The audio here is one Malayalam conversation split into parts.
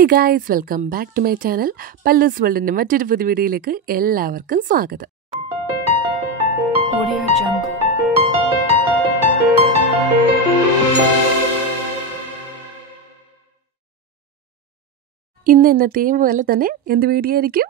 Hey guys, welcome back to my channel. Pallus Worldന്റെ മറ്റൊരു പുതിയ വീഡിയോയിലേക്ക് എല്ലാവർക്കും സ്വാഗതം. Audio Jungle. ഇന്ന് എന്നത്തെയും പോലെ തന്നെ എന്ത് വീഡിയോ ആയിരിക്കും?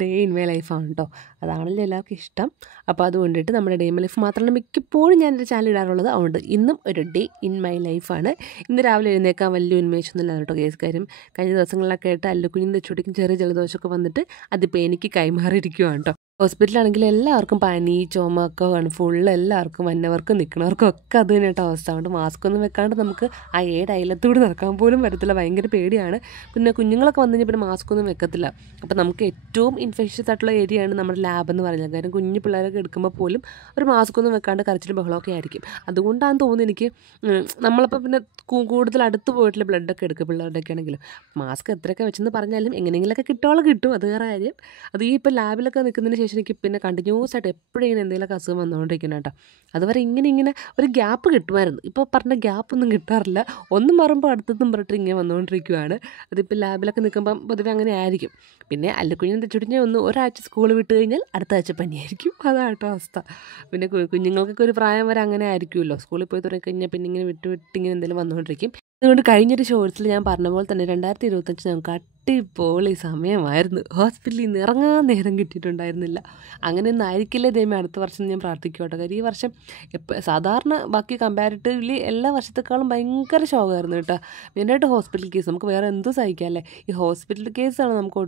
ഡേ ഇൻ മൈ ലൈഫാണ് കേട്ടോ. അതാണല്ലോ എല്ലാവർക്കും ഇഷ്ടം. അപ്പോൾ അതുകൊണ്ടിട്ട് നമ്മുടെ ഡേ ഇൻ മൈ ലൈഫ് മാത്രമല്ല മിക്കപ്പോഴും ഞാനൊരു ചാനൽ ഇടാറുള്ളത്. അതുകൊണ്ട് ഇന്നും ഒരു ഡേ ഇൻ മൈ ലൈഫാണ്. ഇന്ന് രാവിലെ എഴുന്നേക്കാൻ വലിയ ഉന്മേഷമൊന്നുമില്ല കേട്ടോ കേസ് കാര്യം. കഴിഞ്ഞ ദിവസങ്ങളിലൊക്കെ ആയിട്ട് അല്ലുക്കുഞ്ഞിൻ്റെ ചുട്ടിക്കും ചെറിയ ജലദോഷമൊക്കെ വന്നിട്ട് അതിപ്പോൾ എനിക്ക് കൈമാറിയിരിക്കുവാണ് കേട്ടോ. ഹോസ്പിറ്റലാണെങ്കിൽ എല്ലാവർക്കും പനി ചുമ ഒക്കെ ആണ് ഫുള്ള്. എല്ലാവർക്കും വന്നവർക്കും നിൽക്കുന്നവർക്കും ഒക്കെ അത് തന്നെ കേട്ടോ അവസ്ഥ. അതുകൊണ്ട് മാസ്ക് ഒന്നും വെക്കാണ്ട് നമുക്ക് ആ അയലത്തൂടെ നടക്കാൻ പോലും പറ്റത്തില്ല. ഭയങ്കര പേടിയാണ്. പിന്നെ കുഞ്ഞുങ്ങളൊക്കെ വന്നു കഴിഞ്ഞാൽ പിന്നെ മാസ്ക് ഒന്നും വെക്കത്തില്ല. അപ്പോൾ നമുക്ക് ഏറ്റവും ഇൻഫെക്ഷ്യസ് ആയിട്ടുള്ള ഏരിയയാണ് നമ്മുടെ ലാബ് എന്ന് പറയുന്നത്. കാരണം കുഞ്ഞു പിള്ളേരൊക്കെ എടുക്കുമ്പോൾ പോലും ഒരു മാസ്ക് ഒന്നും വെക്കാണ്ട് കരച്ചിലും ബഹളമൊക്കെ ആയിരിക്കും. അതുകൊണ്ടാണെന്ന് തോന്നുന്നു എനിക്ക്. നമ്മളിപ്പോൾ പിന്നെ കൂടുതൽ അടുത്ത് പോയിട്ടുള്ള ബ്ലഡൊക്കെ എടുക്കും പിള്ളേരുടെയൊക്കെ ആണെങ്കിലും. മാസ്ക് എത്രയൊക്കെ വെച്ചെന്ന് പറഞ്ഞാലും എങ്ങനെയെങ്കിലുമൊക്കെ കിട്ടുമോളം കിട്ടും. അത് വേറെ കാര്യം. അത് ഈ ഇപ്പോൾ ലാബിലൊക്കെ നിൽക്കുന്നതിന് ശേഷം എനിക്ക് പിന്നെ കണ്ടിന്യൂസ് ആയിട്ട് എപ്പോഴും ഇങ്ങനെ എന്തെങ്കിലുമൊക്കെ അസുഖം വന്നുകൊണ്ടിരിക്കണം കേട്ടോ. അതുവരെ ഇങ്ങനെ ഒരു ഗ്യാപ്പ് കിട്ടുമായിരുന്നു. ഇപ്പോൾ പറഞ്ഞ ഗ്യാപ്പൊന്നും കിട്ടാറില്ല. ഒന്നും മാറുമ്പോൾ അടുത്തതും പറഞ്ഞിട്ട് ഇങ്ങനെ വന്നുകൊണ്ടിരിക്കുകയാണ്. അതിപ്പോൾ ലാബിലൊക്കെ നിൽക്കുമ്പം പൊതുവെ അങ്ങനെ ആയിരിക്കും. പിന്നെ അല്ലുക്കുഞ്ഞിൻ്റെ ചുടിഞ്ഞ ഒരാഴ്ച സ്കൂൾ വിട്ട് കഴിഞ്ഞാൽ അടുത്ത ആഴ്ച പനിയായിരിക്കും. അതാണ് കേട്ടോ അവസ്ഥ. പിന്നെ കുഞ്ഞുങ്ങൾക്കൊക്കെ ഒരു പ്രായം വരെ അങ്ങനെ ആയിരിക്കുമല്ലോ. സ്കൂളിൽ പോയി തുടങ്ങിക്കഴിഞ്ഞാൽ പിന്നെ ഇങ്ങനെ വിട്ട് ഇങ്ങനെ എന്തെങ്കിലും വന്നുകൊണ്ടിരിക്കും. അതുകൊണ്ട് കഴിഞ്ഞൊരു ഷോർട്സിൽ ഞാൻ പറഞ്ഞ പോലെ തന്നെ 2025 നമുക്ക് അടിപൊളി സമയമായിരുന്നു. ഹോസ്പിറ്റലിൽ നിന്ന് ഇറങ്ങാൻ നേരം കിട്ടിയിട്ടുണ്ടായിരുന്നില്ല. അങ്ങനെയൊന്നും ആയിരിക്കില്ലേ ദൈവമേ അടുത്ത വർഷം ഞാൻ പ്രാർത്ഥിക്കോട്ടെ. കാര്യം ഈ വർഷം സാധാരണ ബാക്കി കമ്പാരിറ്റീവ്ലി എല്ലാ വർഷത്തെക്കാളും ഭയങ്കര ശോകമായിരുന്നു കേട്ടോ. മെയിനായിട്ട് ഹോസ്പിറ്റൽ കേസ് നമുക്ക് വേറെ എന്തും സഹിക്കാമല്ലേ. ഈ ഹോസ്പിറ്റൽ കേസാണ് നമുക്ക്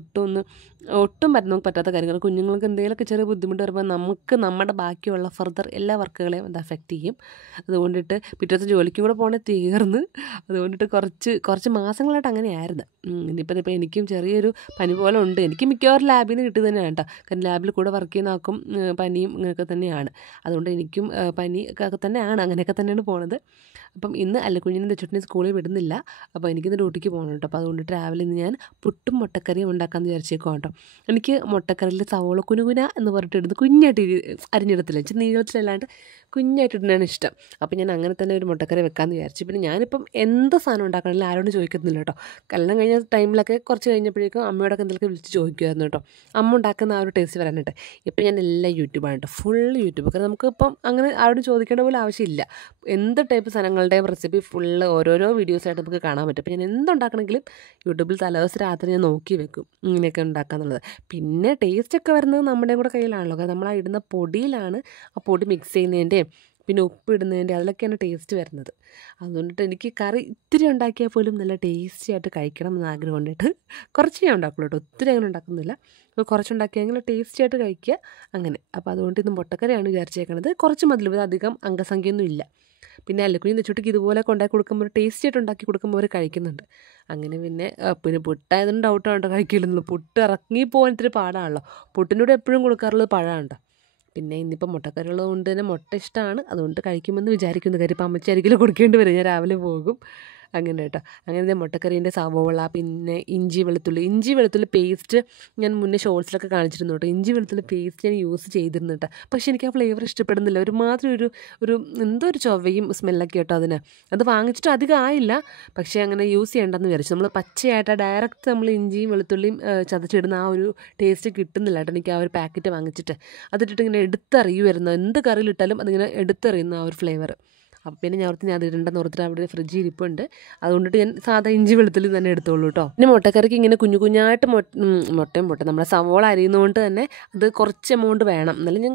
ഒട്ടും നമുക്ക് പറ്റാത്ത കാര്യങ്ങൾ. കുഞ്ഞുങ്ങൾക്ക് എന്തെങ്കിലുമൊക്കെ ചെറിയ ബുദ്ധിമുട്ട് വരുമ്പോൾ നമുക്ക് നമ്മുടെ ബാക്കിയുള്ള ഫർദർ എല്ലാ വർക്കുകളെയും അത് അഫക്റ്റ് ചെയ്യും. അതുകൊണ്ടിട്ട് പിറ്റത്തെ ജോലിക്കും കൂടെ പോകണേ തീർന്ന്. അതുകൊണ്ടിട്ട് കുറച്ച് മാസങ്ങളായിട്ട് അങ്ങനെയായിരുന്നു. ഇനിയിപ്പോൾ എനിക്കും ചെറിയൊരു പനി പോലെ ഉണ്ട്. എനിക്ക് മിക്കവാറും ലാബിൽ നിന്ന് കിട്ടി തന്നെയാണ് കേട്ടോ. കാരണം ലാബിൽ കൂടെ വർക്ക് ചെയ്യുന്ന ആൾക്കും പനിയും ഇങ്ങനെയൊക്കെ തന്നെയാണ്. അതുകൊണ്ട് എനിക്കും പനി ഒക്കെ തന്നെയാണ്. അങ്ങനെയൊക്കെ തന്നെയാണ് പോണത്. അപ്പം ഇന്ന് അല്ലുക്കുഞ്ഞിനെ തെച്ചിട്ടിനെ സ്കൂളിൽ വിടുന്നില്ല. അപ്പോൾ എനിക്കിന്ന് ഡ്യൂട്ടിക്ക് പോകണം കേട്ടോ. അപ്പോൾ അതുകൊണ്ട് രാവിലെ ഇന്ന് ഞാൻ പുട്ടും മുട്ടക്കറിയും ഉണ്ടാക്കാമെന്ന് വിചാരിച്ചേക്കും കേട്ടോ. എനിക്ക് മുട്ടക്കറിയിൽ സവോള കുനുകുന എന്ന് പറഞ്ഞിട്ട് ഇടുന്നത് കുഞ്ഞായിട്ട് അരിഞ്ഞിടത്തില്ല. വെച്ചാൽ നീളത്തിലല്ലാണ്ട് കുഞ്ഞായിട്ട് ഇടുന്നതാണ് ഇഷ്ടം. അപ്പോൾ ഞാൻ അങ്ങനെ തന്നെ ഒരു മുട്ടക്കറി വെക്കാമെന്ന് വിചാരിച്ചു. പിന്നെ ഞാനിപ്പം എന്ത് സാധനം ഉണ്ടാക്കണമെങ്കിലും ആരോടും ചോദിക്കുന്നില്ല കേട്ടോ. കല്യാണം കഴിഞ്ഞ ടൈമിലൊക്കെ കുറച്ച് കഴിഞ്ഞപ്പോഴേക്കും അമ്മയോടൊക്കെ എന്തെങ്കിലും വിളിച്ച് ചോദിക്കുമായിരുന്നു കേട്ടോ. അമ്മ ഉണ്ടാക്കുന്ന ആ ഒരു ടേസ്റ്റ് വരാനായിട്ട്. ഇപ്പം ഞാൻ എല്ലാം യൂട്യൂബാണ് കേട്ടോ. Full YouTube. കാരണം നമുക്കിപ്പം അങ്ങനെ ആരോടും ചോദിക്കേണ്ട പോലും ആവശ്യമില്ല. എന്ത് ടൈപ്പ് സാധനങ്ങളുടെയും റെസിപ്പി ഫുള്ള് ഓരോരോ വീഡിയോസായിട്ട് നമുക്ക് കാണാൻ പറ്റും. അപ്പോൾ ഞാൻ എന്തുണ്ടാക്കണമെങ്കിലും യൂട്യൂബിൽ തലേദിവസം രാത്രി ഞാൻ നോക്കി വെക്കും ഇങ്ങനെയൊക്കെ ഉണ്ടാക്കാന്നുള്ളത്. പിന്നെ ടേസ്റ്റൊക്കെ വരുന്നത് നമ്മുടെ കൂടെ കയ്യിലാണല്ലോ. കാരണം നമ്മൾ ആ ഇടുന്ന പൊടിയിലാണ്. ആ പൊടി മിക്സ് ചെയ്യുന്നതിൻ്റെയും പിന്നെ ഉപ്പ് ഇടുന്നതിൻ്റെ അതിലൊക്കെയാണ് ടേസ്റ്റ് വരുന്നത്. അതുകൊണ്ടിട്ട് എനിക്ക് കറി ഇത്തിരി ഉണ്ടാക്കിയാൽ പോലും നല്ല ടേസ്റ്റി ആയിട്ട് കഴിക്കണം എന്ന് ആഗ്രഹം കൊണ്ടിട്ട് കുറച്ച് ഞാൻ ഉണ്ടാക്കുള്ളൂ കേട്ടോ. ഒത്തിരി അങ്ങനെ ഉണ്ടാക്കുന്നില്ല. കുറച്ചുണ്ടാക്കിയെങ്കിൽ ടേസ്റ്റി ആയിട്ട് കഴിക്കുക അങ്ങനെ. അപ്പോൾ അതുകൊണ്ട് ഇന്ന് മുട്ടക്കറിയാണ് വിചാരിച്ചേക്കണത്. കുറച്ച് മതിലും ഇത് അധികം അംഗസംഖ്യയൊന്നും ഇല്ല. പിന്നെ അല്ലുക്കുഞ്ഞി തെച്ചുട്ടിക്ക് ഇതുപോലെ ഉണ്ടാക്കി കൊടുക്കുമ്പോൾ ടേസ്റ്റി ആയിട്ട് ഉണ്ടാക്കി കൊടുക്കുമ്പോൾ അവർ കഴിക്കുന്നുണ്ട്. അങ്ങനെ പിന്നെ പുട്ടായതുകൊണ്ട് ഡൗട്ടാണ് കഴിക്കില്ലെന്നുള്ളൂ. പുട്ട് ഇറങ്ങി പോകാൻ ഇത്തിരി പാടാണല്ലോ. പുട്ടിൻ്റെ കൂടെ എപ്പോഴും കൊടുക്കാറുള്ളത് പഴമാണ്. പിന്നെ ഇന്നിപ്പം മുട്ടക്കറിയുള്ളത് കൊണ്ട് തന്നെ മുട്ട ഇഷ്ടമാണ്. അതുകൊണ്ട് കഴിക്കുമെന്ന് വിചാരിക്കുന്നു. കാര്യം ഇപ്പം അമ്മച്ചായിരിക്കും കൊടുക്കേണ്ടി വരും. ഞാൻ രാവിലെ പോകും അങ്ങനെ കേട്ടോ. അങ്ങനെ മുട്ടക്കറീൻ്റെ സവോള പിന്നെ ഇഞ്ചി വെളുത്തുള്ളി പേസ്റ്റ് ഞാൻ മുന്നേ ഷോർട്സിലൊക്കെ കാണിച്ചിരുന്നു കേട്ടോ. ഇഞ്ചി വെളുത്തുള്ളി പേസ്റ്റ് ഞാൻ യൂസ് ചെയ്തിരുന്നു കേട്ടോ. പക്ഷേ എനിക്ക് ആ ഫ്ലേവർ ഇഷ്ടപ്പെടുന്നില്ല. ഒരുമാതിരി ഒരു എന്തോ ഒരു ചൊവ്വയും സ്മെല്ലൊക്കെ കേട്ടോ അതിന്. അത് വാങ്ങിച്ചിട്ട് അധികം ആയില്ല. പക്ഷേ അങ്ങനെ യൂസ് ചെയ്യേണ്ടെന്ന് വിചാരിച്ചു. നമ്മൾ പച്ചയായിട്ട് ഡയറക്റ്റ് നമ്മൾ ഇഞ്ചിയും വെളുത്തുള്ളിയും ചതച്ചിടുന്ന ആ ഒരു ടേസ്റ്റ് കിട്ടുന്നില്ല കേട്ടോ. എനിക്ക് ആ ഒരു പാക്കറ്റ് വാങ്ങിച്ചിട്ട് അതിട്ടിട്ട് ഇങ്ങനെ എടുത്തറിയുമായിരുന്നു. എന്ത് കറിയിലിട്ടാലും അതിങ്ങനെ എടുത്തറിയുന്ന ആ ഒരു ഫ്ലേവർ. അപ്പം പിന്നെ ഞാൻ അത് ഇടണ്ടെന്ന് ഓർത്തിട്ട് അവിടെ ഫ്രിഡ്ജിൽ ഇരിപ്പുണ്ട്. അതുകൊണ്ടിട്ട് ഞാൻ സാധാ ഇഞ്ചി വെളുത്തുള്ളി തന്നെ എടുത്തോളൂ കേട്ടോ. പിന്നെ മുട്ടക്കറിക്ക് ഇങ്ങനെ കുഞ്ഞായിട്ട് മുട്ടയും നമ്മുടെ സവോള അരിയുന്നതുകൊണ്ട് തന്നെ അത് കുറച്ച് എമൗണ്ട് വേണം. എന്നാലും ഞാൻ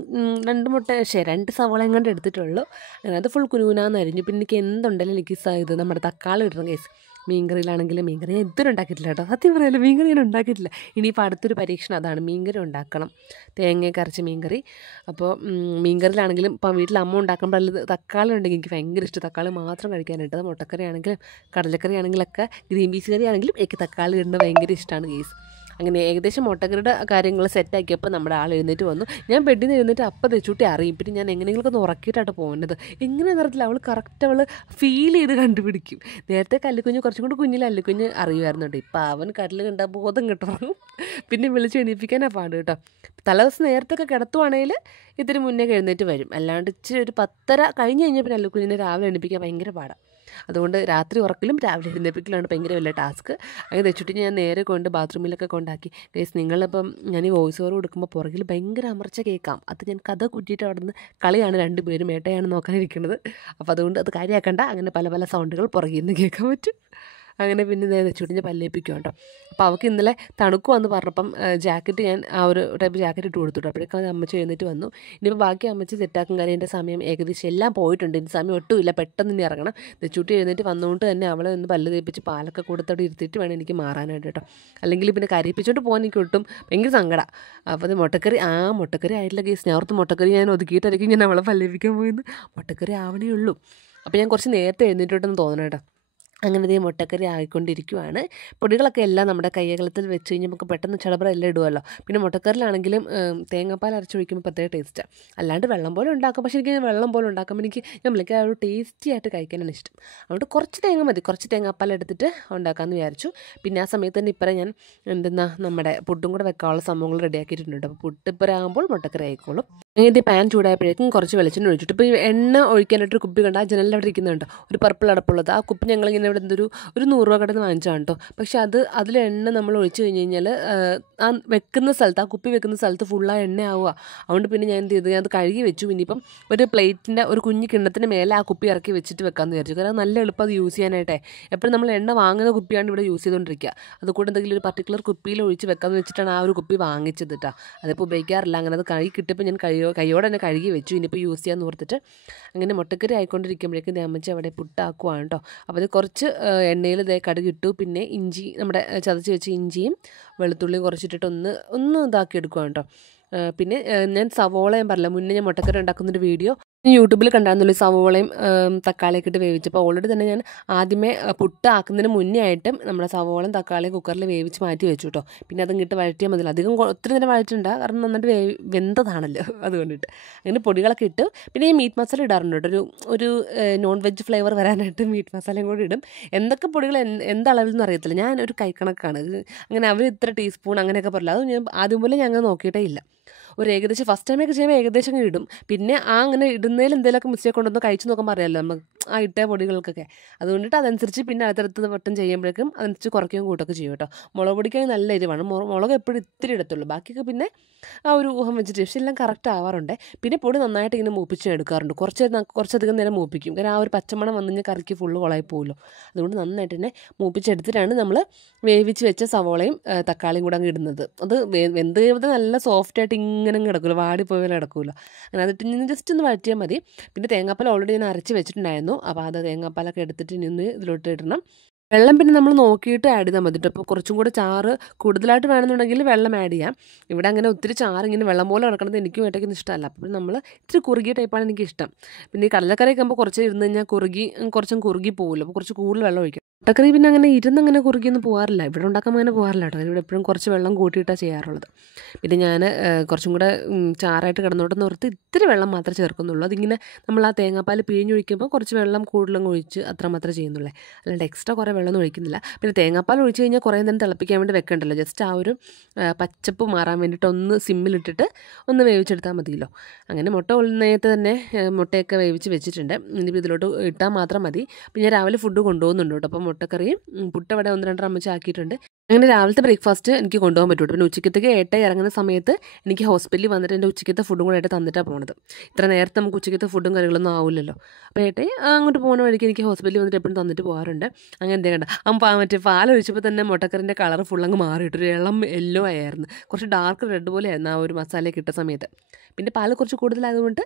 2 സവോള എങ്ങാണ്ട് എടുത്തിട്ടുള്ളൂ. അങ്ങനെ അത് ഫുൾ കുനുകുനാന്ന് അരിഞ്ഞു. പിന്നെ എനിക്ക് എന്തുണ്ടെങ്കിലും എനിക്ക് ഇത് നമ്മുടെ തക്കാളി ഇടണം കേസ്. മീൻകറിയിലാണെങ്കിലും മീൻകറി ഞാൻ ഇതുവരെ ഉണ്ടാക്കിയിട്ടില്ല കേട്ടോ. സത്യം പറയാമല്ലോ മീൻകറി ഞാൻ ഉണ്ടാക്കിയിട്ടില്ല. ഇനിയിപ്പോൾ അടുത്തൊരു പരീക്ഷണം അതാണ്. മീൻകറി ഉണ്ടാക്കണം. തേങ്ങയൊക്കെ അരച്ച മീൻകറി. അപ്പോൾ മീൻകറിയിലാണെങ്കിലും ഇപ്പം വീട്ടിൽ അമ്മ ഉണ്ടാക്കുമ്പോൾ അതിൽ തക്കാളി ഉണ്ടെങ്കിൽ എനിക്ക് ഭയങ്കര ഇഷ്ടം. തക്കാളി മാത്രം കഴിക്കാനായിട്ട്. മൊട്ടക്കറി ആണെങ്കിലും കടലക്കറി ആണെങ്കിലൊക്കെ ഗ്രീൻ പീസ് കറി ആണെങ്കിലും എനിക്ക് തക്കാളി ഇടുന്നത് ഭയങ്കര ഇഷ്ടമാണ് കേസ്. അങ്ങനെ ഏകദേശം മുട്ടക്കറിയുടെ കാര്യങ്ങൾ സെറ്റാക്കിയപ്പോൾ നമ്മുടെ ആൾ എഴുന്നേറ്റ് വന്നു. ഞാൻ ബെഡിൽ നിന്ന് എഴുന്നേറ്റ് അപ്പം തെച്ചൂട്ടി അറിയും. പിന്നെ ഞാൻ എങ്ങനെയെങ്കിലും ഒന്ന് ഉറക്കിയിട്ടാണ് പോകുന്നത്. എങ്ങനെ നിറത്തില്ല അവൾ കറക്റ്റ് ഫീൽ ചെയ്ത് കണ്ടുപിടിക്കും. നേരത്തെ കല്ലുക്കുഞ്ഞ് കുറച്ചും കൂടി കുഞ്ഞിൽ അല്ലുക്കുഞ്ഞ് അറിയുമായിരുന്നു കേട്ടോ. ഇപ്പം അവൻ കടൽ കണ്ട ബോധം കിട്ടണം. പിന്നെ വിളിച്ച് എണീപ്പിക്കാനാണ് പാട് കേട്ടോ. തലേദിവസം നേരത്തൊക്കെ കിടത്തുവാണെങ്കിൽ ഇത്തിരി മുന്നേ എഴുന്നേറ്റ് വരും. അല്ലാണ്ട് ഇച്ചിരി ഒരു 10:30 കഴിഞ്ഞ് കഴിഞ്ഞാൽ പിന്നെ അല്ലുക്കുഞ്ഞിനെ രാവിലെ എണീപ്പിക്കാൻ ഭയങ്കര പാടാണ്. അതുകൊണ്ട് രാത്രി ഉറക്കലും രാവിലെ എഴുന്നേൽപ്പിക്കലാണ് ഭയങ്കര വലിയ ടാസ്ക്. അങ്ങനെ തെച്ചുട്ടി ഞാൻ നേരെ കൊണ്ട് ബാത്റൂമിലൊക്കെ കൊണ്ടാക്കി. ഗൈസ് നിങ്ങളിപ്പം ഞാൻ ഈ വോയിസ് ഓവർ കൊടുക്കുമ്പോൾ പുറകിൽ ഭയങ്കര അമർച്ച കേൾക്കാം. അത് ഞാൻ കഥ കുറ്റിയിട്ട് അവിടെ നിന്ന് കളിയാണ്, രണ്ടുപേരും ഏട്ടയാണ് നോക്കാനിരിക്കുന്നത്. അപ്പോൾ അതുകൊണ്ട് അത് കാര്യമാക്കണ്ട. അങ്ങനെ പല പല സൗണ്ടുകൾ പുറകിൽ നിന്ന് കേൾക്കാൻ പറ്റും. അങ്ങനെ പിന്നെ തെച്ചുട്ടിൻ്റെ പല്ലേപ്പിക്കും കേട്ടോ. അപ്പോൾ അവൾക്ക് ഇന്നലെ തണുക്കുമെന്ന് പറഞ്ഞപ്പം ജാക്കറ്റ് ഞാൻ ആ ഒരു ടൈപ്പ് ജാക്കറ്റ് ഇട്ട് കൊടുത്തു. അപ്പോഴേക്കും അമ്മച്ചി എഴുന്നേറ്റ് വന്നു. ഇനിയിപ്പോൾ ബാക്കി അമ്മച്ചി സെറ്റാക്കും കാര്യം എൻ്റെ സമയം ഏകദേശം എല്ലാം പോയിട്ടുണ്ട്. എൻ്റെ സമയം ഒട്ടുമില്ല, പെട്ടെന്ന് ഇനി ഇറങ്ങണം. തെച്ചുട്ടി എഴുന്നേറ്റ് വന്നുകൊണ്ട് തന്നെ അവളെ ഒന്ന് പല്ല് തേപ്പിച്ച് പാലൊക്കെ കൊടുത്തോടെ ഇരുത്തിയിട്ട് വേണം എനിക്ക് മാറാനായിട്ട് കേട്ടോ. അല്ലെങ്കിൽ പിന്നെ കരയിപ്പിച്ചോണ്ട് പോകാൻ എനിക്ക് ഒട്ടും ഭയങ്കര സങ്കടം. അപ്പോൾ അത് മുട്ടക്കറി ആയിട്ടില്ല കേസ്. ഞാൻ ഓർത്ത് മുട്ടക്കറി ഞാൻ ഒതുക്കിയിട്ടായിരിക്കും ഞാൻ അവളെ പല്ലേപ്പിക്കാൻ പോയെന്ന്. മുട്ടക്കറി ആവണേ ഉള്ളൂ. അപ്പോൾ ഞാൻ കുറച്ച് നേരത്തെ എഴുന്നേറ്റോട്ടെന്ന് തോന്നണം കേട്ടോ. അങ്ങനെ ഇതേ മുട്ടക്കറി ആയിക്കൊണ്ടിരിക്കുവാണ്. പൊടികളൊക്കെ എല്ലാം നമ്മുടെ കയ്യകലത്തിൽ വെച്ച് കഴിഞ്ഞാൽ നമുക്ക് പെട്ടെന്ന് ചടപറ എല്ലാം ഇടുമല്ലോ. പിന്നെ മുട്ടക്കറിലാണെങ്കിലും തേങ്ങാപ്പാൽ അരച്ചൊഴിക്കുമ്പോൾ പ്രത്യേക ടേസ്റ്റാണ്. അല്ലാണ്ട് വെള്ളം പോലെ ഉണ്ടാക്കും. പക്ഷേ എനിക്ക് വെള്ളം പോലെ ഉണ്ടാക്കുമ്പോൾ എനിക്ക് ആ ഒരു ടേസ്റ്റി ആയിട്ട് കഴിക്കാനാണ് ഇഷ്ടം. അതുകൊണ്ട് കുറച്ച് തേങ്ങ മതി, കുറച്ച് തേങ്ങാപ്പാൽ എടുത്തിട്ട് ഉണ്ടാക്കാമെന്ന് വിചാരിച്ചു. പിന്നെ ആ സമയത്ത് തന്നെ ഇപ്പറേ ഞാൻ നമ്മുടെ പുട്ടും കൂടെ വെക്കാനുള്ള സംഭവങ്ങൾ റെഡിയാക്കിയിട്ടുണ്ട്. അപ്പോൾ പുട്ട് ഇപ്പറാകുമ്പോൾ മുട്ടക്കറി ആയിക്കോളും. അങ്ങനെ പാൻ ചൂടായപ്പോഴേക്കും കുറച്ച് വെളിച്ചെണ്ണ ഒഴിച്ചിട്ട് ഇപ്പോൾ ഈ എണ്ണ ഒഴിക്കാനായിട്ടൊരു കുപ്പി കണ്ട് ആ ജനലിൽ അവിടെ ഇരിക്കുന്നുണ്ട്, ഒരു പർപ്പിൾ അടപ്പുള്ളത്. ആ കുപ്പി ഞങ്ങളിങ്ങനെ ഇവിടെ ഒരു 100 രൂപ കടന്ന് വാങ്ങിച്ചാണ് കേട്ടോ. പക്ഷേ അതിൽ എണ്ണ നമ്മൾ ഒഴിച്ച് കഴിഞ്ഞ് കഴിഞ്ഞാൽ ആ വെക്കുന്ന സ്ഥലത്ത്, ആ കുപ്പി വെക്കുന്ന സ്ഥലത്ത് ഫുള്ളാ എണ്ണ ആവുക. അതുകൊണ്ട് പിന്നെ ഞാൻ എന്ത് ചെയ്തു, ഞാൻ അത് കഴുകി വെച്ചു. ഇനിയിപ്പം ഒരു പ്ലേറ്റിൻ്റെ ഒരു കുഞ്ഞു കിണ്ണത്തിന് മേലെ ആ കുപ്പി ഇറക്കി വെച്ചിട്ട് വെക്കാമെന്ന് വിചാരിച്ചു. കാരണം നല്ല എളുപ്പം അത് യൂസ് ചെയ്യാനായിട്ടേ. എപ്പോഴും നമ്മൾ എണ്ണ വാങ്ങുന്ന കുപ്പിയാണ് ഇവിടെ യൂസ് ചെയ്തുകൊണ്ടിരിക്കുക. അതുകൂടെ എന്തെങ്കിലും ഒരു പർട്ടിക്കുലർ കുപ്പിയിൽ ഒഴിച്ച് വെക്കാമെന്ന് വെച്ചിട്ടാണ് ആ ഒരു കുപ്പി വാങ്ങിച്ചത് കേട്ടോ. അതിപ്പോൾ ഉപയോഗിക്കാറില്ല. അങ്ങനെ അത് കഴുകി കിട്ടിയപ്പോൾ ഞാൻ കൈയോടെ തന്നെ കഴുകി വെച്ചു. ഇനിയിപ്പോൾ യൂസ് ചെയ്യാമെന്ന് ഓർത്തിട്ട് അങ്ങനെ മുട്ടക്കറി ആയിക്കൊണ്ടിരിക്കുമ്പോഴേക്കും അമ്മച്ചി അവിടെ പുട്ടാക്കുവാണ് കേട്ടോ. അപ്പോൾ അത് കുറച്ച് എണ്ണയിൽ കടുകിട്ടു. പിന്നെ ഇഞ്ചി, നമ്മുടെ ചതച്ച് വെച്ച ഇഞ്ചിയും വെളുത്തുള്ളിയും കുറച്ചിട്ടിട്ട് ഒന്ന് ഇതാക്കി എടുക്കുവാണ് കേട്ടോ. പിന്നെ ഞാൻ സവോള ഞാൻ പറഞ്ഞില്ല, മുന്നേ ഞാൻ മുട്ടക്കറി ഉണ്ടാക്കുന്നൊരു വീഡിയോ യൂട്യൂബിൽ കണ്ടായിരുന്നുള്ളൂ. സവോളയും തക്കാളിയൊക്കെ ഇട്ട് വേവിച്ചപ്പോൾ ഓൾറെഡി തന്നെ ഞാൻ ആദ്യമേ പുട്ട് ആക്കുന്നതിന് മുന്നേ ആയിട്ടും നമ്മുടെ സവോളയും തക്കാളിയും കുക്കറിൽ വേവിച്ച് മാറ്റി വെച്ചു കേട്ടോ. പിന്നെ അതിങ്ങിട്ട് വഴറ്റിയാൽ മതിയല്ലോ. അധികം ഒത്തിരി നേരം വഴറ്റിണ്ട, കാരണം നന്നായിട്ട് വെന്തതാണല്ലോ, അതുകൊണ്ടിട്ട്. അങ്ങനെ പൊടികളൊക്കെ ഇട്ട് പിന്നെ ഈ മീറ്റ് മസാല ഇടാറുണ്ട് കേട്ടോ. ഒരു നോൺ വെജ് ഫ്ലേവർ വരാനായിട്ട് മീറ്റ് മസാലയും കൂടി ഇടും. എന്തൊക്കെ പൊടികൾ എന്തളവിലൊന്നും അറിയത്തില്ല, ഞാൻ ഒരു കൈക്കണക്കാണ്. അങ്ങനെ അവർ ഇത്ര ടീസ്പൂൺ അങ്ങനെയൊക്കെ പറയില്ല. അത് ഞാൻ ആദ്യം പോലെ ഞങ്ങൾ നോക്കിയിട്ടേ ഇല്ല. ഒരു ഏകദേശം ഫസ്റ്റ് ടൈമൊക്കെ ചെയ്യുമ്പോൾ ഏകദേശം ഇടും. പിന്നെ അങ്ങനെ ഇടുന്നതിൽ എന്തെങ്കിലുമൊക്കെ മിസ്റ്റേക്ക് കൊണ്ടൊന്ന് കഴിച്ച് നോക്കാൻ അറിയാമല്ലോ നമുക്ക് ആ ഇട്ട പൊടികൾക്കൊക്കെ. അതുകൊണ്ടിട്ട് അതനുസരിച്ച് പിന്നെ അടുത്തടുത്ത് വട്ടം ചെയ്യുമ്പോഴേക്കും അതനുസരിച്ച് കുറയ്ക്കുകയും കൂട്ടൊക്കെ ചെയ്യും കേട്ടോ. മുളക് പൊടിക്കാണെങ്കിൽ നല്ല എരിവാണ്. മുളക് എപ്പോഴും ഇത്തിരി ഇടത്തുള്ളൂ, ബാക്കിയൊക്കെ പിന്നെ ആ ഒരു ഊഹം വെച്ചിട്ട്. പക്ഷെ എല്ലാം കറക്റ്റ് ആവാറുണ്ട്. പിന്നെ പൊടി നന്നായിട്ട് ഇങ്ങനെ മൂപ്പിച്ച് എടുക്കാറുണ്ട്. കുറച്ചധികം നേരം മൂപ്പിക്കും. കാരണം ആ ഒരു പച്ചമണം വന്നു കഴിഞ്ഞാൽ കറിക്ക് ഫുള്ള് കുളമായി പോകുമല്ലോ. അതുകൊണ്ട് നന്നായിട്ട് തന്നെ മൂപ്പിച്ചെടുത്തിട്ടാണ് നമ്മൾ വേവിച്ച് വെച്ച സവോളയും തക്കാളിയും കൂടെ അങ്ങ് ഇടുന്നത്. അത് വെന്ത് കഴിയുമ്പോൾ നല്ല സോഫ്റ്റായിട്ട് ഇങ്ങനെ കിടക്കുമല്ലോ, വാടിപ്പോയാലും കിടക്കുമല്ലോ. അങ്ങനെ അതിട്ട് ഇനി ജസ്റ്റ് ഒന്ന് വഴറ്റിയാൽ മതി. പിന്നെ തേങ്ങാപ്പാൽ ഓൾറെഡി ഞാൻ അരച്ച് വെച്ചിട്ടുണ്ടായിരുന്നു. അപ്പോൾ അത് തേങ്ങാപ്പാലൊക്കെ എടുത്തിട്ട് ഇനി ഒന്ന് ഇതിലോട്ട് ഇടണം. വെള്ളം പിന്നെ നമ്മൾ നോക്കിയിട്ട് ആഡ് ചെയ്താൽ മതി കേട്ടോ. ഇപ്പോൾ കുറച്ചും കൂടെ ചാറ് കൂടുതലായിട്ട് വേണമെന്നുണ്ടെങ്കിൽ വെള്ളം ആഡ് ചെയ്യാം. ഇവിടെ അങ്ങനെ ഒത്തിരി ചാറ് ഇങ്ങനെ വെള്ളം പോലെ കിടക്കുന്നത് എനിക്കും ഏട്ടയ്ക്കൊന്നും ഇഷ്ടമല്ല. അപ്പോൾ നമ്മൾ ഇത്തിരി കുറുകിയ ടൈപ്പാണ് എനിക്കിഷ്ടം. പിന്നെ ഈ കടലക്കറിയൊക്കെ ആകുമ്പോൾ കുറച്ച് ഇരുന്ന് കഴിഞ്ഞാൽ കുറച്ചും കുറുകി പോകുമല്ലോ. അപ്പോൾ കുറച്ച് കൂടുതൽ വെള്ളം ഒഴിക്കും. മുട്ടക്കറി പിന്നെ അങ്ങനെ ഇരുന്നങ്ങനെ കുറുകിയൊന്നും പോകാറില്ല. ഇവിടെ ഉണ്ടാക്കുമ്പോൾ അങ്ങനെ പോകാറില്ല കേട്ടോ. ഇവിടെ എപ്പോഴും കുറച്ച് വെള്ളം കൂട്ടിയിട്ടാണ് ചെയ്യാറുള്ളത്. പിന്നെ ഞാൻ കുറച്ചും കൂടെ ചാറായിട്ട് കിടന്നോട്ടെന്ന് ഓർത്ത് ഇത്തിരി വെള്ളം മാത്രമേ ചേർക്കുന്നുള്ളൂ. അതിങ്ങനെ നമ്മൾ ആ തേങ്ങാപ്പാൽ പിഴിഞ്ഞൊഴിക്കുമ്പോൾ കുറച്ച് വെള്ളം കൂടുതലങ്ങ് ഒഴിച്ച് അത്രമാത്രമേ ചെയ്യുന്നുള്ളൂ. അല്ലാണ്ട് എക്സ്ട്രാ കുറേ വെള്ളമൊന്നും ഒഴിക്കുന്നില്ല. പിന്നെ തേങ്ങാപ്പാൽ ഒഴിച്ച് കഴിഞ്ഞാൽ കുറേ നേരം തിളപ്പിക്കാൻ വേണ്ടി വെക്കണ്ടല്ലോ. ജസ്റ്റ് ആ ഒരു പച്ചപ്പ് മാറാൻ വേണ്ടിയിട്ട് ഒന്ന് സിമ്മിലിട്ടിട്ട് ഒന്ന് വേവിച്ചെടുത്താൽ മതിയല്ലോ. അങ്ങനെ മുട്ട നേരത്തെ തന്നെ മുട്ടയൊക്കെ വേവിച്ച് വെച്ചിട്ടുണ്ട്. ഇനിയിപ്പോൾ ഇതിലോട്ട് ഇട്ടാൽ മാത്രം മതി. പിന്നെ ഞാൻ രാവിലെ ഫുഡ് കൊണ്ടുപോകുന്നുണ്ട് കേട്ടോ. അപ്പോൾ മുട്ടക്കറിയും പുട്ടവിടെ 1-2 അമ്മച്ച് ആക്കിയിട്ടുണ്ട്. അങ്ങനെ രാവിലത്തെ ബ്രേക്ക്ഫാസ്റ്റ് എനിക്ക് കൊണ്ടുപോകാൻ പറ്റുള്ളൂ. പിന്നെ ഉച്ചക്കത്തേക്ക് ഏട്ടായി ഇറങ്ങുന്ന സമയത്ത് എനിക്ക് ഹോസ്പിറ്റലിൽ വന്നിട്ട് എൻ്റെ ഉച്ചക്കത്തെ ഫുഡും കൂടെ ആയിട്ട് തന്നിട്ടാണ് പോകുന്നത്. ഇത്ര നേരത്തെ നമുക്ക് ഉച്ചക്കത്തെ ഫുഡും കറികളൊന്നും ആവില്ലല്ലോ. അപ്പോൾ ഏട്ടായി അങ്ങോട്ട് പോകുന്ന വഴിക്ക് എനിക്ക് ഹോസ്പിറ്റലിൽ വന്നിട്ട് എപ്പോഴും തന്നിട്ട് പോകാറുണ്ട്. അങ്ങനെ എന്തേ കണ്ട മറ്റേ പാലൊഴിച്ചപ്പോൾ തന്നെ മുട്ടക്കറിൻ്റെ കളർ ഫുള്ളങ്ങ് മാറിയിട്ടൊരു ഇളം യെല്ലോ ആയിരുന്നു. കുറച്ച് ഡാർക്ക് റെഡ് പോലെ ആയിരുന്നു ആ ഒരു മസാലയൊക്കെ ഇട്ട സമയത്ത്. പിന്നെ പാൽ കുറച്ച് കൂടുതലായതുകൊണ്ട്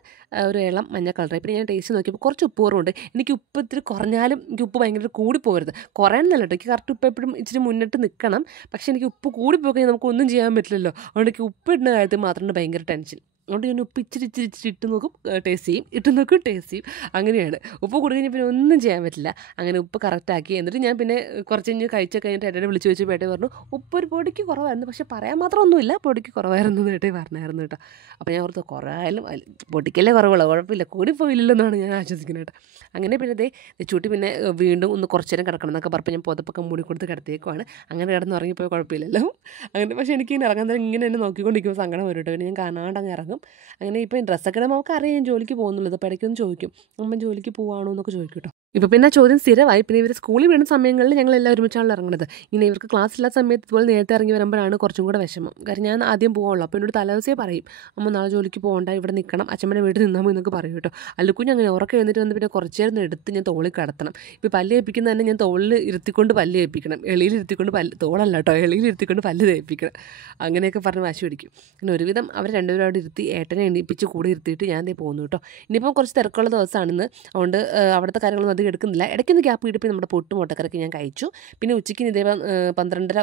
ഒരു ഇളം മഞ്ഞ കളറായി. പിന്നെ ഞാൻ ടേസ്റ്റ് നോക്കിയപ്പോൾ കുറച്ച് ഉപ്പ് കുറവുണ്ട്. എനിക്ക് ഉപ്പ് ഇത്തിരി കുറഞ്ഞാലും എനിക്ക് ഉപ്പ് ഭയങ്കര കൂടി പോകരുത്. കുറയണമെന്നല്ല കേട്ടോ, എനിക്ക് കറക്റ്റ് ഉപ്പ് എപ്പോഴും ഇച്ചിരി മുന്നിട്ട് നിൽക്കണം. പക്ഷേ എനിക്ക് ഉപ്പ് കൂടി പോയി കഴിഞ്ഞാൽ നമുക്കൊന്നും ചെയ്യാൻ പറ്റില്ലല്ലോ. അതുകൊണ്ട് എനിക്ക് ഉപ്പ് ഇടുന്ന കാര്യത്തിൽ മാത്രമാണ് ഭയങ്കര ടെൻഷൻ. അതുകൊണ്ട് ഞാൻ ഉപ്പ് ഇച്ചിരി ഇട്ട് നോക്കും, ടേസ്റ്റ് ചെയ്യും, ഇട്ട് നോക്കും, ടേസ്റ്റ് ചെയ്യും. അങ്ങനെയാണ്. ഉപ്പ് കൂടി കഴിഞ്ഞാൽ പിന്നെ ഒന്നും ചെയ്യാൻ പറ്റില്ല. അങ്ങനെ ഉപ്പ് കറക്റ്റാക്കി എന്നിട്ട് ഞാൻ പിന്നെ കുറച്ച് കഴിഞ്ഞ് കഴിച്ചൊക്കെ കഴിഞ്ഞിട്ട് ഏട്ടനെ വിളിച്ച് വെച്ച് ഏട്ടൻ പറഞ്ഞു ഉപ്പ് ഒരു പൊടിക്ക് കുറവായിരുന്നു. പക്ഷേ പറയാൻ മാത്രമൊന്നുമില്ല, പൊടിക്ക് കുറവായിരുന്നു എന്ന് ഏട്ടൻ പറഞ്ഞായിരുന്നു കേട്ടോ. അപ്പോൾ ഞാൻ ഓർത്ത് കുറവായാലും പൊടിക്കല്ലേ കുറവുള്ളൂ, കുഴപ്പമില്ല, കൂടി പോയില്ലല്ലോ എന്നാണ് ഞാൻ ആശ്വസിക്കുന്നത് കേട്ടോ. അങ്ങനെ പിന്നെ ചൂട്ടി പിന്നെ വീണ്ടും ഒന്ന് കുറച്ച് നേരം കിടക്കണം എന്നൊക്കെ പറഞ്ഞപ്പോൾ ഞാൻ പുതപ്പൊക്കെ മൂടി കൊടുത്ത് കിടത്തേക്കുവാണ്. അങ്ങനെ കിടന്ന് ഉറങ്ങിപ്പോയി കുഴപ്പമില്ലല്ലോ. അങ്ങനെ പക്ഷേ എനിക്ക് ഇറങ്ങാൻ തന്നെ ഇങ്ങനെ എന്നെ നോക്കിക്കൊണ്ടിരിക്കുമ്പോൾ സങ്കടം വരും കേട്ടോ. പിന്നെ ഞാൻ കാണാണ്ട് അങ്ങ് ഇറങ്ങും. ആകും. അങ്ങനെ ഇപ്പോൾ ഡ്രസ്സൊക്കെ ഇടുമ്പോൾ നമുക്ക് അറിയാം ഞാൻ ജോലിക്ക് പോകുന്നുള്ളത്. അപ്പോൾ ഇടയ്ക്കൊന്ന് ചോദിക്കും, അമ്മ ജോലിക്ക് പോവാണോ എന്നൊക്കെ ചോദിക്കും കേട്ടോ. ഇപ്പോൾ പിന്നെ ആ ചോദ്യം സ്ഥിരമായി. പിന്നെ ഇവർ സ്കൂളിൽ വിടുന്ന സമയങ്ങളിൽ ഞങ്ങളെല്ലാം ഒരുമിച്ചാണല്ലോ ഇറങ്ങുന്നത്. ഇങ്ങനെ ഇവർക്ക് ക്ലാസ് ഇല്ലാത്ത സമയത്ത് ഇതുപോലെ നേരത്തെ ഇറങ്ങി വരുമ്പോഴാണ് കുറച്ചും കൂടെ വിഷമം. കാരണം ഞാൻ ആദ്യം പോകാനുള്ളൂ. അപ്പോൾ എന്നോട് തലേദിവസമേ പറയും, അമ്മ നാളെ ജോലിക്ക് പോകണ്ട, ഇവിടെ നിൽക്കണം, അച്ഛമ്മയുടെ വീട്ടിൽ നിന്നാൽ മതി എന്നൊക്കെ പറയും കേട്ടോ. അല്ലുക്കുഞ്ഞ് അങ്ങനെ ഉറക്കം എഴുന്നേറ്റ് വന്ന് പിന്നെ കുറച്ച് നേരം എടുത്ത് ഞാൻ തോളിൽ കിടത്തണം. ഇപ്പോൾ പല്ല് തേപ്പിക്കുന്ന തന്നെ ഞാൻ തോളിൽ ഇരുത്തിക്കൊണ്ട് പല്ല് തേപ്പിക്കണം, എളിയിൽ ഇരുത്തിക്കൊണ്ട് തോളല്ല കേട്ടോ, എളിയിൽ ഇരുത്തിക്കൊണ്ട് പല്ല് തേപ്പിക്കണം. അങ്ങനെയൊക്കെ പറഞ്ഞ് വാശി പിടിക്കും. പിന്നെ ഒരുവിധം അവർ രണ്ടുപേരും അവിടെ ഇരുത്തി ഏട്ടനെ എണീപ്പിച്ച് കൂടെ ഇരുത്തിയിട്ട് ഞാൻ ദേ പോകുന്നു കേട്ടോ. ഇനിയിപ്പം കുറച്ച് തിരക്കുള്ള ദിവസമാണെന്ന്, അതുകൊണ്ട് അവിടുത്തെ കാര്യങ്ങളൊന്നും അധികം എടുക്കുന്നില്ല. ഇടയ്ക്കൊന്ന് ഗ്യാപ്പ് കിട്ടിയപ്പോൾ നമ്മുടെ പൊട്ടും മുട്ടക്കറിക്ക് ഞാൻ കഴിച്ചു. പിന്നെ ഉച്ചയ്ക്ക് ഇതേ 12:30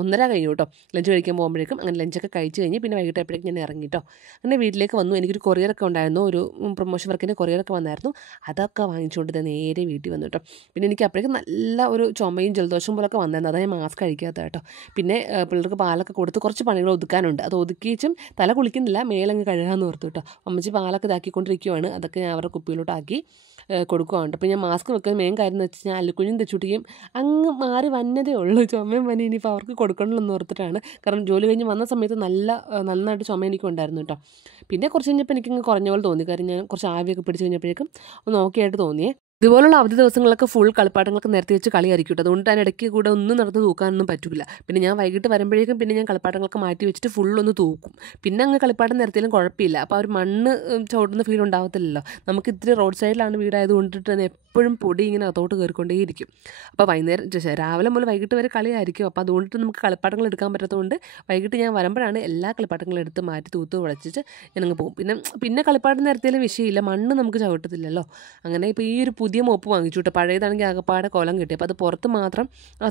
1:30 കഴിഞ്ഞു കേട്ടോ ലഞ്ച് കഴിക്കാൻ പോകുമ്പോഴേക്കും. അങ്ങനെ ലഞ്ചൊക്കെ കഴിച്ച് കഴിഞ്ഞ് പിന്നെ വൈകിട്ടപ്പോഴേക്കും ഞാൻ ഇറങ്ങി കേട്ടോ. അങ്ങനെ വീട്ടിലേക്ക് വന്നു. എനിക്കൊരു കൊറിയറൊക്കെ ഉണ്ടായിരുന്നു, ഒരു പ്രൊമോഷൻ വർക്കിൻ്റെ കൊറിയറൊക്കെ വന്നായിരുന്നു. അതൊക്കെ വാങ്ങിച്ചുകൊണ്ട് നേരെ വീട്ടിൽ വന്നു കേട്ടോ. പിന്നെ എനിക്ക് അപ്പോഴേക്കും നല്ല ഒരു ചുമയും ജലദോഷവും പോലൊക്കെ വന്നായിരുന്നു. അതാണ് ഞാൻ മാസ്ക് കഴിക്കാത്ത കേട്ടോ. പിന്നെ പിള്ളേർക്ക് പാലൊക്കെ കൊടുത്ത് കുറച്ച് പണികൾ ഒതുക്കാനുണ്ട്. അത് ഒതുക്കിച്ചും തല കുളിക്കുന്നില്ല, മേലങ്ങ് കഴുകാമെന്ന് ഓർത്തു കേട്ടോ. അമ്മച്ചി പാലൊക്കെ ഇതാക്കിക്കൊണ്ടിരിക്കുവാണ്. അതൊക്കെ ഞാൻ അവരുടെ കുപ്പിയിലോട്ടാക്കി കൊടുക്കുകയാണ്. അപ്പോൾ ഞാൻ മാസ്ക് വെക്കുന്ന മെയിൻ കാര്യം എന്ന് വെച്ച് കഴിഞ്ഞാൽ അല്ലുക്കുഞ്ഞും തെച്ചുട്ടിയും അങ്ങ് മാറി വന്നതേ ഉള്ളൂ. ചുമയും പനി ഇനിയിപ്പോൾ അവർക്ക് കൊടുക്കണമെന്ന് ഓർത്തിട്ടാണ്. കാരണം ജോലി കഴിഞ്ഞ് വന്ന സമയത്ത് നന്നായിട്ട് ചുമ എനിക്കും ഉണ്ടായിരുന്നു കേട്ടോ. പിന്നെ കുറച്ച് കഴിഞ്ഞപ്പോൾ എനിക്കങ്ങ് കുറഞ്ഞ പോലെ തോന്നി. കാര്യം ഞാൻ കുറച്ച് ആവിയൊക്കെ പിടിച്ച് കഴിഞ്ഞപ്പോഴേക്കും ഒന്ന് ഓക്കെയായിട്ട് തോന്നിയേ. ഇതുപോലുള്ള അവധി ദിവസങ്ങളൊക്കെ ഫുൾ കളിപ്പാട്ടങ്ങളൊക്കെ നിരത്തി വെച്ച് കളി ആയിരിക്കും കേട്ടോ. അതുകൊണ്ട് തന്നെ ഇടയ്ക്ക് കൂടെ ഒന്നും നടന്ന് തൂക്കാനൊന്നും പറ്റില്ല. പിന്നെ ഞാൻ വൈകിട്ട് വരുമ്പോഴേക്കും പിന്നെ ഞാൻ കളിപ്പാട്ടങ്ങളൊക്കെ മാറ്റി വെച്ചിട്ട് ഫുള്ളൊന്ന് തൂക്കും. പിന്നെ അങ്ങ് കളിപ്പാട്ടം നിരത്തിയാലും കുഴപ്പമില്ല. അപ്പോൾ ആ ഒരു മണ്ണ് ചവിട്ടുന്ന ഫീൽ ഉണ്ടാകത്തില്ലല്ലോ. നമുക്ക് ഇത്തിരി റോഡ് സൈഡിലാണ് വീടായത് കൊണ്ടിട്ട് തന്നെ എപ്പോഴും പൊടി ഇങ്ങനെ അകത്തോട്ട് കയറിക്കൊണ്ടേയിരിക്കും. അപ്പോൾ രാവിലെ മുതൽ വൈകിട്ട് വരെ കളിയായിരിക്കും. അപ്പോൾ അതുകൊണ്ടിട്ട് നമുക്ക് കളിപ്പാട്ടങ്ങൾ എടുക്കാൻ പറ്റാത്തതുകൊണ്ട് വൈകിട്ട് ഞാൻ വരുമ്പോഴാണ് എല്ലാ കളിപ്പാട്ടങ്ങളും എടുത്ത് മാറ്റി തൂത്ത് ഉടച്ചിട്ട് ഞാനങ്ങ് പോകും. പിന്നെ കളിപ്പാട്ടം നിരത്തിയാലും വിഷയമില്ല, മണ്ണ് നമുക്ക് ചവിട്ടത്തില്ലല്ലോ. അങ്ങനെ ഇപ്പോൾ ഈ ഒരു പുതിയ മോപ്പ് വാങ്ങിച്ചു കേട്ടോ. പഴയതാണെങ്കിൽ ആകപ്പാടെ കോലം കിട്ടി. അപ്പോൾ അത് പുറത്ത് മാത്രം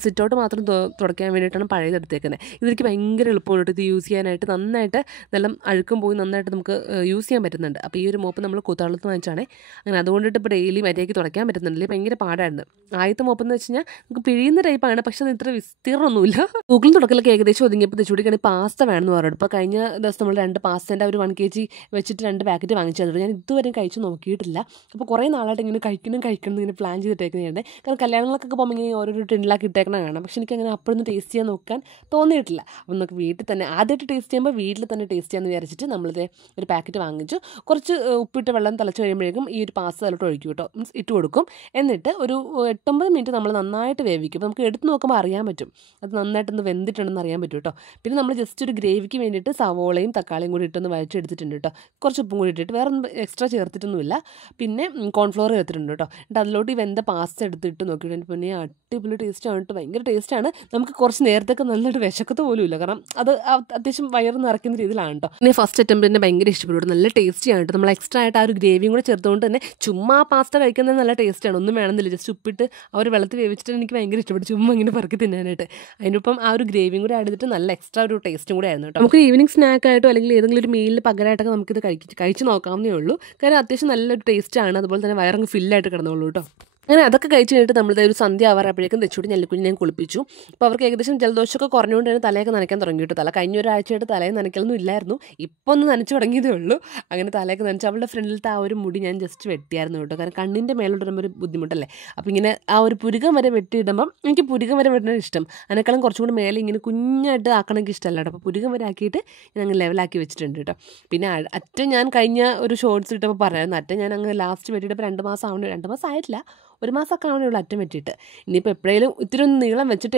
സിറ്റൗട്ട് മാത്രം തുടയ്ക്കാൻ വേണ്ടിയിട്ടാണ് പഴയത് എടുത്തേക്കുന്നത്. ഇതെനിക്ക് ഭയങ്കര എളുപ്പമാണ് ഇത് യൂസ് ചെയ്യാനായിട്ട്. നന്നായിട്ട് നല്ല അഴുക്കും പോയി നന്നായിട്ട് നമുക്ക് യൂസ് ചെയ്യാൻ പറ്റുന്നുണ്ട്. അപ്പോൾ ഈ ഒരു മോപ്പ് നമ്മൾ കൂത്താളത്ത് വാങ്ങിച്ചാണേ. അങ്ങനെ അതുകൊണ്ടിട്ട് ഇപ്പോൾ ഡെയിലി മര്യാദയ്ക്ക് തുടയ്ക്കാൻ പറ്റുന്നുണ്ടല്ലേ. ഭയങ്കര പാടായിരുന്നു. ആദ്യത്തെ മോപ്പെന്ന് വെച്ച് കഴിഞ്ഞാൽ നമുക്ക് പിഴിയുന്ന ടൈപ്പാണ്, പക്ഷേ അത് ഇത്ര വിസ്തീർണ്ണമൊന്നുമില്ല. തൂക്കിലും തുടക്കലൊക്കെ ഏകദേശം ഒതുങ്ങിയപ്പോൾ തെച്ചുടിക്കാണെങ്കിൽ പാസ്ത വേണമെന്ന് പറഞ്ഞു. ഇപ്പോൾ കഴിഞ്ഞ ദിവസം നമ്മൾ 2 പാസ്തേൻ്റെ ഒരു 1 kg വെച്ചിട്ട് 2 പാക്കറ്റ് വാങ്ങിച്ചു തന്നിട്ട് ഞാൻ ഇതുവരെ കഴിച്ച് നോക്കിയിട്ടില്ല. അപ്പോൾ കുറേ നാളായിട്ട് ഇങ്ങനെ കഴിക്കണം ഇങ്ങനെ പ്ലാൻ ചെയ്തിട്ടേക്കുന്നതാണ്. കാരണം കല്യാണങ്ങളൊക്കെ പോകുമ്പോൾ ഇങ്ങനെ ഓരോരോ ടിന്നിലാക്കി ഇട്ടേക്കണം കാണാം. പക്ഷേ എനിക്കങ്ങനെ അപ്പോഴൊന്നും ടേസ്റ്റ് ചെയ്യാൻ നോക്കാൻ തോന്നിയിട്ടില്ല. അപ്പോൾ നമുക്ക് വീട്ടിൽ തന്നെ ആദ്യമായിട്ട് ടേസ്റ്റ് ചെയ്യുമ്പോൾ വീട്ടിൽ തന്നെ ടേസ്റ്റ് ചെയ്യാമെന്ന് വിചാരിച്ചിട്ട് നമ്മളിത് ഒരു പാക്കറ്റ് വാങ്ങിച്ചു. കുറച്ച് ഉപ്പിട്ട് വെള്ളം തിളച്ച് കഴിയുമ്പോഴേക്കും ഈ ഒരു പാസ്ത അതിലോട്ട് ഒഴിക്കും കേട്ടോ, ഇട്ട് കൊടുക്കും. എന്നിട്ട് ഒരു 8-9 മിനിറ്റ് നമ്മൾ നന്നായിട്ട് വേവിക്കും. അപ്പോൾ നമുക്ക് എടുത്ത് നോക്കുമ്പോൾ അറിയാൻ പറ്റും അത് നന്നായിട്ടൊന്ന് വെന്തിട്ടുണ്ടെന്ന് അറിയാൻ പറ്റും കേട്ടോ. പിന്നെ നമ്മൾ ജസ്റ്റ് ഒരു ഗ്രേവിക്ക് വേണ്ടിയിട്ട് സവോളയും തക്കാളിയും കൂടി ഇട്ടൊന്ന് വഴച്ചെടുത്തിട്ടുണ്ട് കേട്ടോ. കുറച്ച് ഉപ്പും കൂടി ഇട്ടിട്ട് വേറെ ഒന്നും എക്സ്ട്രാ ചേർത്തിട്ടൊന്നുമില്ല. പിന്നെ കോൺഫ്ലോർ ചേർത്തിട്ടുണ്ട് കേട്ടോ. എന്നിട്ട് അതിലോട്ട് ഈ വെന്ത പാസ്ത എടുത്തിട്ട് നോക്കിയിട്ട് പിന്നെ അടിപൊളി ടേസ്റ്റാണ് കേട്ടോ. ഭയങ്കര ടേസ്റ്റാണ്. നമുക്ക് കുറച്ച് നേരത്തേക്ക് നല്ലൊരു വിശക്കത്ത് പോലും ഇല്ല. കാരണം അത് അത്യാവശ്യം വയറ് നിറയ്ക്കുന്ന രീതിയിലാണ് കേട്ടോ. പിന്നെ ഫസ്റ്റ് അറ്റംപ്റ്റ് തന്നെ ഭയങ്കര ഇഷ്ടപ്പെട്ടു. നല്ല ടേസ്റ്റിയാണ് കേട്ടോ. നമ്മൾ എക്സ്ട്രാ ആയിട്ട് ആ ഒരു ഗ്രേവിയും കൂടെ ചേർത്തുകൊണ്ട് തന്നെ ചുമ്മാ പാസ്ത കഴിക്കുന്നത് നല്ല ടേസ്റ്റാണ്. ഒന്നും വേണമെന്നില്ല, ജസ്റ്റ് ഉപ്പിട്ട് ആ ഒരു വെള്ളത്തിൽ വേവിച്ചിട്ട് എനിക്ക് ഭയങ്കര ഇഷ്ടപ്പെട്ടു. ചുമ്മാ ഇങ്ങനെ പറക്കി തിന്നാനായിട്ട്. അതിനൊപ്പം ആ ഒരു ഗ്രേവിയും കൂടെ ആഡ് ചെയ്തിട്ട് നല്ല എക്സ്ട്രാ ഒരു ടേസ്റ്റും കൂടെ ആയിരുന്നു കേട്ടോ. നമുക്ക് ഈവനിങ് സ്നാക്കായിട്ടോ അല്ലെങ്കിൽ ഏതെങ്കിലും ഒരു മീലിന് പകരമായിട്ടൊക്കെ നമുക്കിത് കഴിച്ച് നോക്കാവുന്നേ ഉള്ളൂ. കാരണം അത്യാവശ്യം നല്ലൊരു ടേസ്റ്റാണ്. അതുപോലെ തന്നെ വയറങ്ങ് ഫില്ലായിട്ട് കിടന്നോളൂ കേട്ടോ. അങ്ങനെ അതൊക്കെ കഴിച്ച് കഴിഞ്ഞിട്ട് നമ്മളിത് ഒരു സന്ധ്യ ആവാറപ്പോഴേക്കും തെച്ചുകൂടി ഞെല്ലിക്കുഞ്ഞിനെ കുളിപ്പിച്ചു. അപ്പോൾ അവർക്ക് ഏകദേശം ജലദോഷമൊക്കെ കുറഞ്ഞുകൊണ്ട് തന്നെ തലയൊക്കെ നനയ്ക്കാൻ തുടങ്ങി കേട്ടോ. തല കഴിഞ്ഞ ഒരാഴ്ചയായിട്ട് തലയെ നനയ്ക്കലൊന്നും ഇല്ലായിരുന്നു. ഇപ്പോൾ ഒന്ന് നനച്ച് തുടങ്ങിയതേ ഉള്ളൂ. അങ്ങനെ തലയൊക്കെ നനച്ച് അവളുടെ ഫ്രണ്ടിലത്തെ ആ ഒരു മുടി ഞാൻ ജസ്റ്റ് വെട്ടിയായിരുന്നു കേട്ടോ. കാരണം കണ്ണിൻ്റെ മേലോട്ടിടുമ്പോൾ ഒരു ബുദ്ധിമുട്ടല്ലേ. അപ്പോൾ ഇങ്ങനെ ആ ഒരു പുരുകം വരെ വെട്ടിയിടുമ്പം എനിക്ക് പുരുകം വരെ വെട്ടുന്നത് ഇഷ്ടം. അതിനേക്കാളും കുറച്ചും കൂടി മേലെ ഇങ്ങനെ കുഞ്ഞായിട്ട് ആക്കണമെങ്കിൽ ഇഷ്ടമല്ല കേട്ടോ. അപ്പോൾ പുരുകം വരെ ആക്കിയിട്ട് ഞാൻ അങ്ങ് ലെവലാക്കി വെച്ചിട്ടുണ്ട് കേട്ടോ. പിന്നെ അറ്റം ഞാൻ കഴിഞ്ഞ ഒരു ഷോർട്സ് ഇട്ടപ്പോൾ പറയായിരുന്നു, അറ്റം ഞാൻ അങ്ങ് ലാസ്റ്റ് വെട്ടിയിട്ടപ്പോൾ 2 മാസം ആവണേ, 2 മാസം ആയിട്ടില്ല, 1 മാസമൊക്കെ ആവണേ ഉള്ളൂ അറ്റം വെട്ടിയിട്ട്. ഇനിയിപ്പോൾ എപ്പോഴേലും ഇത്തിരി ഒന്ന് നീളം വെച്ചിട്ട്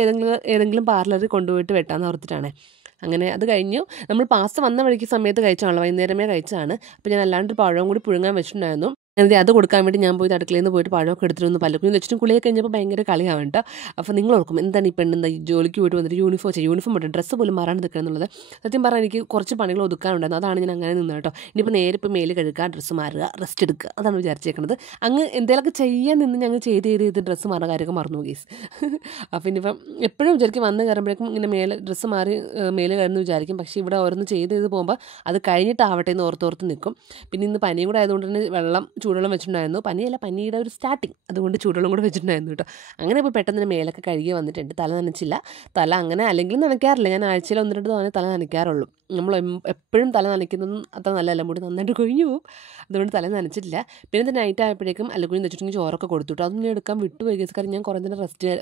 ഏതെങ്കിലും പാർലറിൽ കൊണ്ടുപോയിട്ട് വെട്ടാമെന്ന് ഓർത്തിട്ടാണ്. അങ്ങനെ അത് കഴിഞ്ഞു. നമ്മൾ പാസ്ത വന്ന വഴിക്ക് സമയത്ത് കഴിച്ചാണല്ലോ, വൈകുന്നേരമേ കഴിച്ചതാണ്. അപ്പോൾ ഞാൻ അല്ലാണ്ട് പഴവും കൂടി പുഴുങ്ങാൻ വെച്ചിട്ടുണ്ടായിരുന്നു. അത് കൊടുക്കാൻ വേണ്ടി ഞാൻ പോയി അടുക്കളയിൽ നിന്ന് പോയിട്ട് പഴമൊക്കെ എടുത്തിരുന്നു. പലക്കും വെച്ചിട്ടും കുളിയൊക്കെ കഴിഞ്ഞപ്പോൾ ഭയങ്കര കളിയാവും കേട്ടോ. അപ്പോൾ നിങ്ങൾ ഓർക്കും എന്താണ് ഈ പെണ്ണെന്താ ജോലിക്ക് പോയിട്ട് വന്നിട്ട് യൂണിഫോം ഇട്ട് ഡ്രസ്സ് പോലും മാറാണ്ട് നിൽക്കുക എന്നുള്ളത്. സത്യം പറഞ്ഞാൽ എനിക്ക് കുറച്ച് പണികൾ ഒതുക്കാനുണ്ടായിരുന്നു. അതാണ് ഞാൻ അങ്ങനെ നിന്നത് കേട്ടോ. ഇനിയിപ്പോൾ നേരെ ഇപ്പോൾ മേല് കഴുകുക, ഡ്രസ്സ് മാറുക, റെസ്റ്റ് എടുക്കുക, അതാണ് വിചാരിച്ചേക്കുന്നത്. അങ്ങ് എന്തെങ്കിലുമൊക്കെ ചെയ്യാൻ നിന്ന് ഞങ്ങൾ ചെയ്ത് ഡ്രസ്സ് മാറുക കാര്യമൊക്കെ മറന്നു കേസ്. അപ്പോൾ ഇനിയിപ്പം എപ്പോഴും വിചാരിക്കും വന്ന് കയറുമ്പോഴേക്കും ഇങ്ങനെ ഡ്രസ്സ് മാറി മേല് കയറുന്നു വിചാരിക്കും. പക്ഷേ ഇവിടെ ഓരോന്ന് ചെയ്ത് പോകുമ്പോൾ അത് കഴിഞ്ഞിട്ടാവട്ടെ എന്ന് ഓർത്തോർത്ത് നിൽക്കും. പിന്നെ ഇന്ന് പനിയും കൂടെ ആയതുകൊണ്ട് തന്നെ ചൂടുവെള്ളം വെച്ചിട്ടുണ്ടായിരുന്നു. പനിയുടെ ഒരു സ്റ്റാർട്ടിങ്, അതുകൊണ്ട് ചൂടുവെള്ളം കൂടെ വെച്ചിട്ടുണ്ടായിരുന്നു കേട്ടോ. അങ്ങനെ ഇപ്പോൾ പെട്ടെന്ന് തന്നെ മേലൊക്കെ കഴുകി വന്നിട്ടുണ്ട്. തല നനച്ചില്ല. തല അങ്ങനെ അല്ലെങ്കിൽ നനയ്ക്കാറില്ല. ഞാൻ ആഴ്ചയിൽ 1-2 തവണ തല നനയ്ക്കാറുള്ളൂ. നമ്മൾ എപ്പോഴും തല നനയ്ക്കുന്നതും അത്ര നല്ലതല്ല, മുടി നന്നായിട്ട് കൊഴിഞ്ഞു പോകും. അതുകൊണ്ട് തല നനച്ചിട്ടില്ല. പിന്നെ നൈറ്റ് ആയപ്പോഴേക്കും അല്ലക്കുഞ്ഞ് വെച്ചിട്ടുണ്ടെങ്കിൽ ചോറൊക്കെ കൊടുത്തുട്ടോ. അതൊന്നും ഞാൻ എടുക്കാൻ വിട്ടുപോയി ഗൈസ്. കാരണം ഞാൻ കുറേ നേരം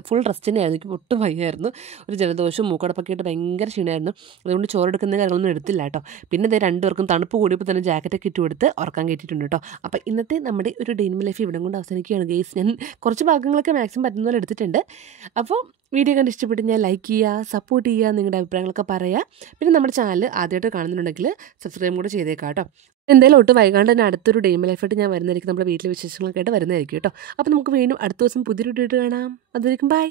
ഫുൾ റെസ്റ്റ് തന്നെയായിരുന്നു. എനിക്ക് ഒട്ടും വയ്യായിരുന്നു. ഒരു ജലദോഷവും മൂക്കടപ്പൊക്കെ ആയിട്ട് ഭയങ്കര ക്ഷീണമായിരുന്നു. അതുകൊണ്ട് ചോറെടുക്കുന്ന കാര്യങ്ങളൊന്നും എടുത്തില്ല കേട്ടോ. പിന്നെ ഇത് രണ്ടുപേർക്കും തണുപ്പ് കൂടിയപ്പോൾ തന്നെ ജാക്കറ്റൊക്കെ ഇട്ട് കൊടുത്ത് ഉറക്കാൻ കയറ്റിയിട്ടുണ്ട് കേട്ടോ. അപ്പോൾ ഇന്നത്തെ നമ്മുടെ ഒരു ഡേ ഇൻ മൈ ലൈഫ് ഇവിടെ കൊണ്ട് അവസാനിക്കുകയാണ് ഗൈസ്. ഞാൻ കുറച്ച് ഭാഗങ്ങളൊക്കെ മാക്സിമം പറ്റുന്ന പോലെ എടുത്തിട്ടുണ്ട്. അപ്പോൾ വീഡിയോ കണ്ട് ഇഷ്ടപ്പെട്ട് ഞാൻ ലൈക്ക് ചെയ്യുക, സപ്പോർട്ട് ചെയ്യുക, നിങ്ങളുടെ അഭിപ്രായങ്ങളൊക്കെ പറയുക. പിന്നെ നമ്മുടെ ചാനൽ ആദ്യമായിട്ട് കാണുന്നുണ്ടെങ്കിൽ സബ്സ്ക്രൈബ് കൂടെ ചെയ്തേക്കാം കേട്ടോ. എന്തായാലും ഒട്ട് വൈകാണ്ട് തന്നെ അടുത്തൊരു ഡേ ഇൻ മൈ ലൈഫായിട്ട് ഞാൻ വരുന്നതായിരിക്കും. നമ്മുടെ വീട്ടിലെ വിശേഷങ്ങളൊക്കെ ആയിട്ട് വരുന്നതായിരിക്കും കേട്ടോ. അപ്പോൾ നമുക്ക് വീണ്ടും അടുത്ത ദിവസം പുതിയൊരു വീഡിയോ കാണാം. അതുവരെയും ബൈ.